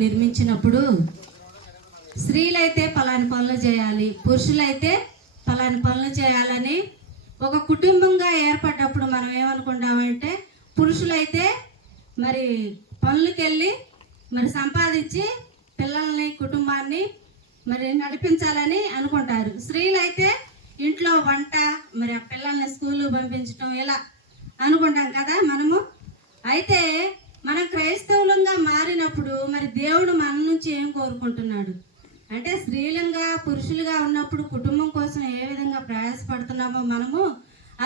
నిర్మించినప్పుడు స్త్రీలైతే పలాని పనులు చేయాలి, పురుషులైతే పలాని పనులు చేయాలని ఒక కుటుంబంగా ఏర్పడ్డప్పుడు మనం ఏమనుకుంటామంటే పురుషులైతే మరి పనులకి వెళ్ళి మరి సంపాదించి పిల్లల్ని కుటుంబాన్ని మరి నడిపించాలని అనుకుంటారు. స్త్రీలైతే ఇంట్లో వంట మరి ఆ పిల్లల్ని స్కూల్కి పంపించడం ఇలా అనుకుంటాం కదా మనము. అయితే మనం క్రైస్తవులంగా మారినప్పుడు మరి దేవుడు మన నుంచి ఏం కోరుకుంటున్నాడు అంటే స్త్రీలంగా పురుషులుగా ఉన్నప్పుడు కుటుంబం కోసం ఏ విధంగా ప్రయాసపడుతున్నామో మనము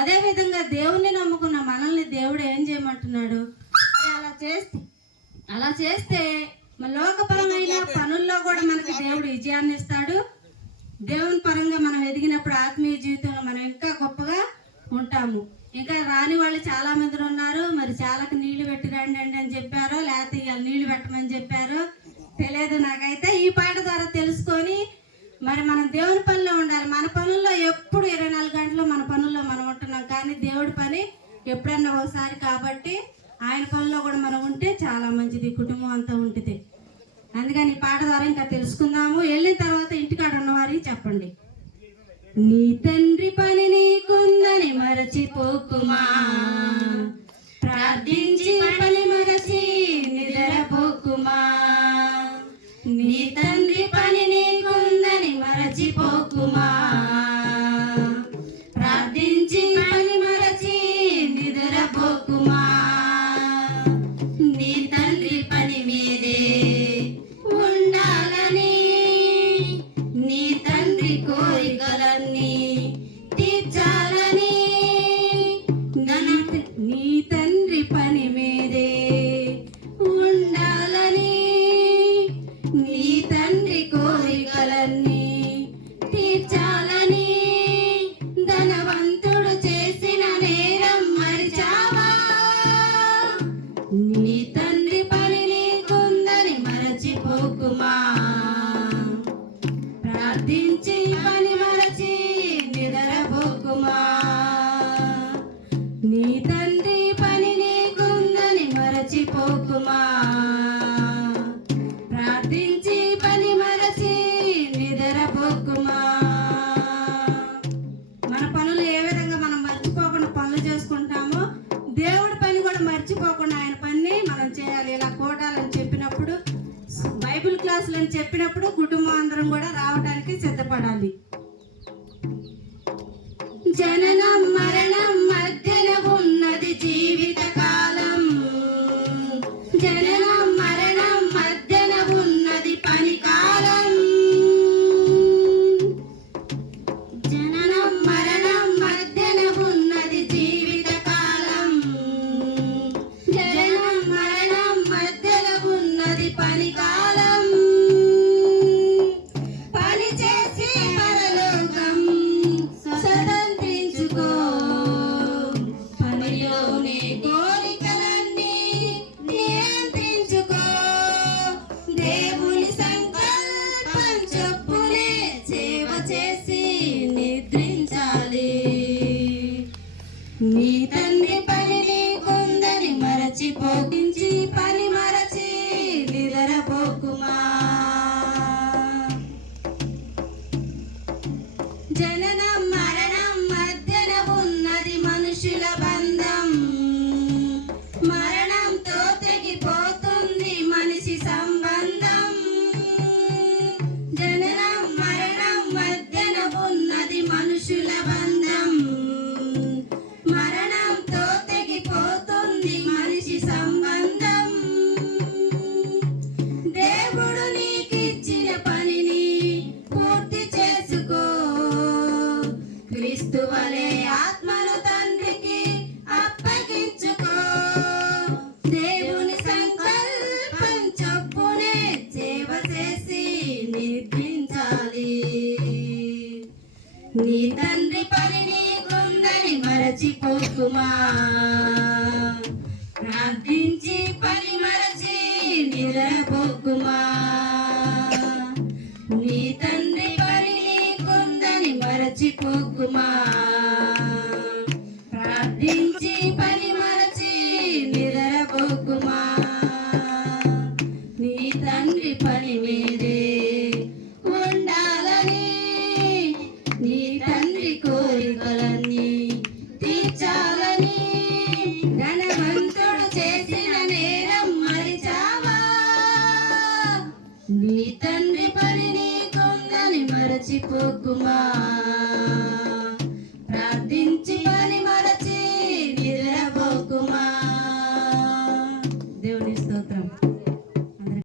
అదే విధంగా దేవుణ్ణి నమ్ముకున్న మనల్ని దేవుడు ఏం చేయమంటున్నాడు, అలా చేస్తే మన లోకపరమైన పనుల్లో కూడా మనకి దేవుడు విజయాన్ని ఇస్తాడు. దేవుని పరంగా మనం ఎదిగినప్పుడు ఆత్మీయ జీవితంలో మనం ఇంకా గొప్పగా ఉంటాము. ఇంకా రాని వాళ్ళు చాలా మంది ఉన్నారు. మరి చాలాకి నీళ్లు పెట్టి రండి అని చెప్పారో లేకపోతే ఇవాళ నీళ్లు పెట్టమని చెప్పారో తెలియదు నాకైతే. ఈ పాట ద్వారా తెలుసుకొని మరి మనం దేవుని పనిలో ఉండాలి. మన పనుల్లో ఎప్పుడు 24 గంటలు మన పనుల్లో మనం ఉంటున్నాం, కానీ దేవుడి పని ఎప్పుడన్నా ఒకసారి. కాబట్టి ఆయన పనిలో కూడా మనం ఉంటే చాలా మంచిది, కుటుంబం అంతా ఉంటుంది. అందుకని ఈ పాట ద్వారా ఇంకా తెలుసుకుందాము. వెళ్ళిన తర్వాత ఇంటికాడ ఉన్నవారికి చెప్పండి. నీ తండ్రి పని నీకుందని మరచిపోకుమా, ప్రార్థించి పని మరచి నిద్రపోకుమా. నీ తండ్రి పని నీకుందని మరచిపోకుమా, ప్రార్థించి పని మరచి నిద్రపోకుమా. నీ తండ్రి పని మీదే ఉండాలని నీ తండ్రి కోరికలన్నీ తీర్చాలని నీ తండ్రి పని మీదే ఉండాలని నీ తండ్రి కోరికలన్నీ తీర్చాలని ధనవంతుడు చేసిన నేరం మరిచావా. నీ తండ్రి పని నీకుందని మరచిపోకుమా, ప్రార్థించి పని మరచి నిద్రపోకుమా. నీ తండ్రి పని నీకుందని మరచిపోకుమా, ప్రార్థించి పని మరచి నిద్రపోకుమా. మన పనులు ఏ విధంగా మనం మర్చిపోకుండా పనులు చేసుకుంటామో దేవుడి పని కూడా మర్చిపోకుండా ఆయన పని మనం చేయాలి. ఇలా కోటాలని చెప్పినప్పుడు బైబిల్ క్లాసులని చెప్పినప్పుడు కుటుంబం అందరం కూడా రావడానికి సిద్ధపడాలి. జననం మరణం మధ్యన ఉన్నది జీవిత కాలం, జననం మరణం మధ్యన ఉన్నది పని కాలం. జననం మరణం మధ్యన ఉన్నది జీవిత కాలం, జననం మరణం మధ్యన ఉన్నది పని కాలం. పని చేసి పరలోకం స్వతంత్రించుకో, పనిలోని కోరికలన్నీ నియంత్రించుకో. దేవుని సంకల్పం చొప్పునే సేవ చేసి నిద్రించాలి. నీ తండ్రి పని నీకుందని మరచిపోకించి పని మరచి నిద్రపోకుమా. జననం మరణం మధ్యన ఉన్నది మనుషుల బంధం, మరణంతో తెగిపోతుంది మనిషి సంబంధం. జననం మరణం మధ్యన ఉన్నది మనుషుల బంధం, మరణంతో తెగిపోతుంది మనిషి సంబంధం. దేవుడు నీకిచ్చిన పనిని పూర్తి చేసుకో, క్రీస్తు వలె ఆత్మను తండ్రికి అప్పగించుకో. దేవుని సంకల్పం చొప్పునే సేవ చేసి నిద్రించాలి. నీ తండ్రి పని నీకుందని మరచిపోకుమా, ప్రార్థించి పని మరచి నిద్రపోకుమా. నీ తండ్రి పని నీకుందని మరచిపోకుమా, ప్రార్థించి పని మరచి నిద్రపోకుమా. నీ తండ్రి పని మీదే ఉండాలని, నీ తండ్రి కోరికలన్నీ తీర్చాలని. ధనవంతుడు చేసిన నేరం మరిచావా, నీ తండ్రి పని నీకుందని మరచిపోకుమా.